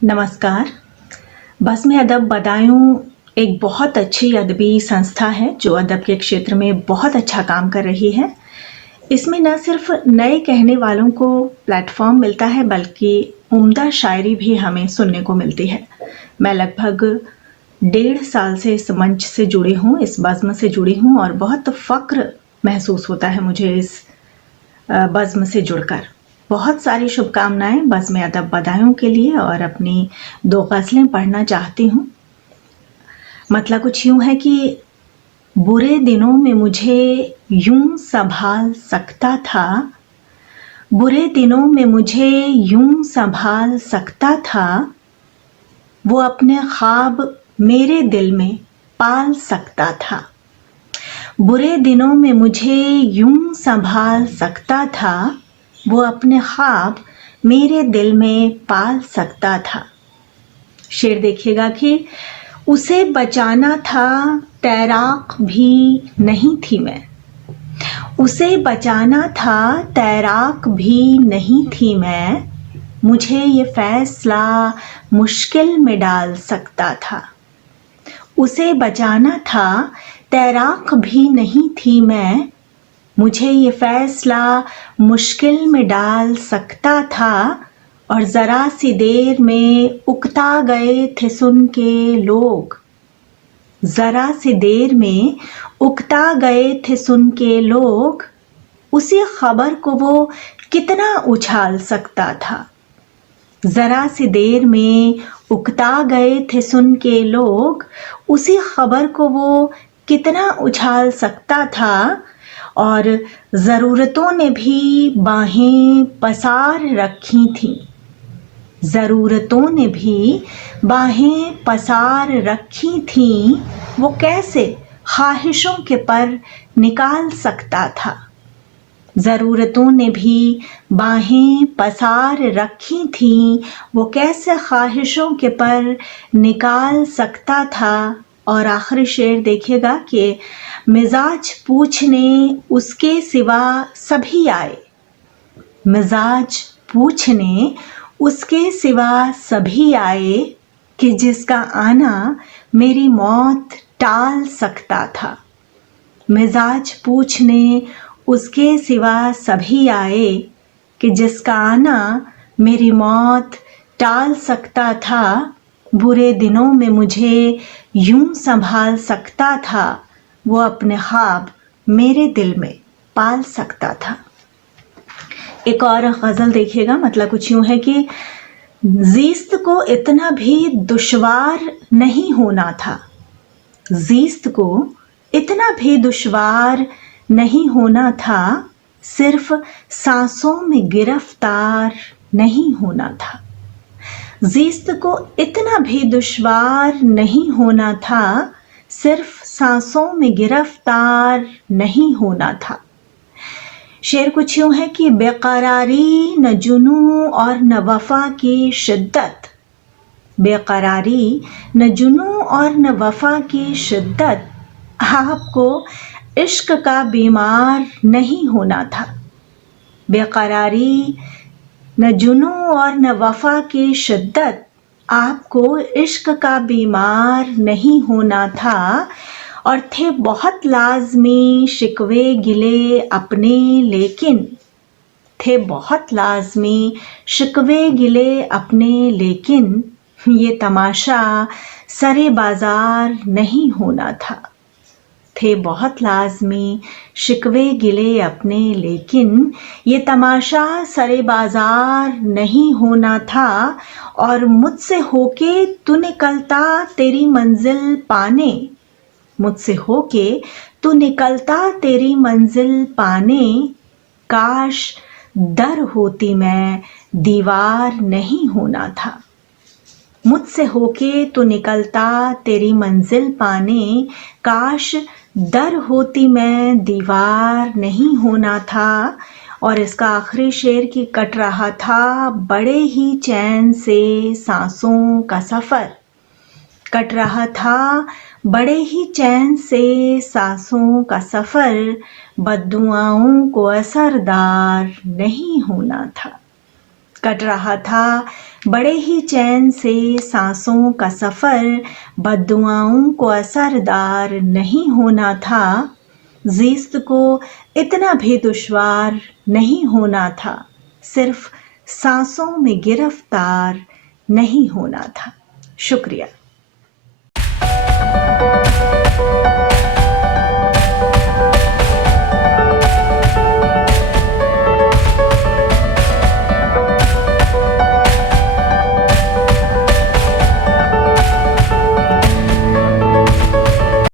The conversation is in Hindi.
नमस्कार। बज़्म अदब बदायूं एक बहुत अच्छी अदबी संस्था है जो अदब के क्षेत्र में बहुत अच्छा काम कर रही है। इसमें न सिर्फ नए कहने वालों को प्लेटफॉर्म मिलता है बल्कि उम्दा शायरी भी हमें सुनने को मिलती है। मैं लगभग 1.5 साल से इस मंच से जुड़ी हूँ, इस बज़्म से जुड़ी हूँ और बहुत फ़ख्र महसूस होता है मुझे इस बज़्म से जुड़कर। बहुत सारी शुभकामनाएं बज़्म अदब बदायूं के लिए और अपनी 2 ग़ज़लें पढ़ना चाहती हूँ। मतलब कुछ यूँ है कि बुरे दिनों में मुझे यूं संभाल सकता था, बुरे दिनों में मुझे यूं संभाल सकता था, वो अपने ख्वाब मेरे दिल में पाल सकता था। बुरे दिनों में मुझे यूं संभाल सकता था, वो अपने ख्वाब मेरे दिल में पाल सकता था। शेर देखिएगा कि उसे बचाना था तैराक भी नहीं थी मैं, उसे बचाना था तैराक भी नहीं थी मैं, मुझे ये फैसला मुश्किल में डाल सकता था। उसे बचाना था तैराक भी नहीं थी मैं, मुझे ये फैसला मुश्किल में डाल सकता था। और ज़रा सी देर में उकता गए थे सुन के लोग, ज़रा सी देर में उकता गए थे सुन के लोग, उसी खबर को वो कितना उछाल सकता था। ज़रा सी देर में उकता गए थे सुन के लोग, उसी खबर को वो कितना उछाल सकता था। और ज़रूरतों ने भी बाहें पसार रखी थीं, ज़रूरतों ने भी बाहें पसार रखी थीं, वो कैसे ख्वाहिशों के पर निकाल सकता था। ज़रूरतों ने भी बाहें पसार रखी थीं, वो कैसे ख्वाहिशों के पर निकाल सकता था। और आखिरी शेर देखिएगा कि मिजाज पूछने उसके सिवा सभी आए, मिजाज पूछने उसके सिवा सभी आए, कि जिसका आना मेरी मौत टाल सकता था। मिजाज पूछने उसके सिवा सभी आए, कि जिसका आना मेरी मौत टाल सकता था। बुरे दिनों में मुझे यूं संभाल सकता था, वो अपने ख्वाब मेरे दिल में पाल सकता था। एक और गज़ल देखिएगा, मतलब कुछ यूं है कि ज़ीस्त को इतना भी दुश्वार नहीं होना था, ज़ीस्त को इतना भी दुश्वार नहीं होना था, सिर्फ सांसों में गिरफ्तार नहीं होना था। ज़ीस्त को इतना भी दुश्वार नहीं होना था, सिर्फ सांसों में गिरफ्तार नहीं होना था। शेर कुछ यूं है कि बेकरारी न जुनू और न वफा की शिद्दत, बेकरारी न जुनू और न वफा की शिद्दत, आपको इश्क का बीमार नहीं होना था। बेकरारी न जुनू और न वफा की शिद्दत, आपको इश्क का बीमार नहीं होना था। और थे बहुत लाज़मी शिकवे गिले अपने लेकिन, थे बहुत लाज़मी शिकवे गिले अपने लेकिन, ये तमाशा सरे बाज़ार नहीं होना था। थे बहुत लाज़मी शिकवे गिले अपने लेकिन, ये तमाशा सरे बाज़ार नहीं होना था। और मुझसे होके तू निकलता तेरी मंजिल पाने, मुझसे होके तू निकलता तेरी मंजिल पाने, काश दर होती मैं दीवार नहीं होना था। मुझसे होके तू निकलता तेरी मंजिल पाने, काश दर होती मैं दीवार नहीं होना था। और इसका आखिरी शेर कि कट रहा था बड़े ही चैन से सांसों का सफ़र, कट रहा था बड़े ही चैन से सांसों का सफ़र, बद्दुआओं को असरदार नहीं होना था। कट रहा था बड़े ही चैन से सांसों का सफ़र, बद्दुआओं को असरदार नहीं होना था, ज़िस्त को इतना भी दुश्वार नहीं होना था, सिर्फ सांसों में गिरफ्तार नहीं होना था। शुक्रिया।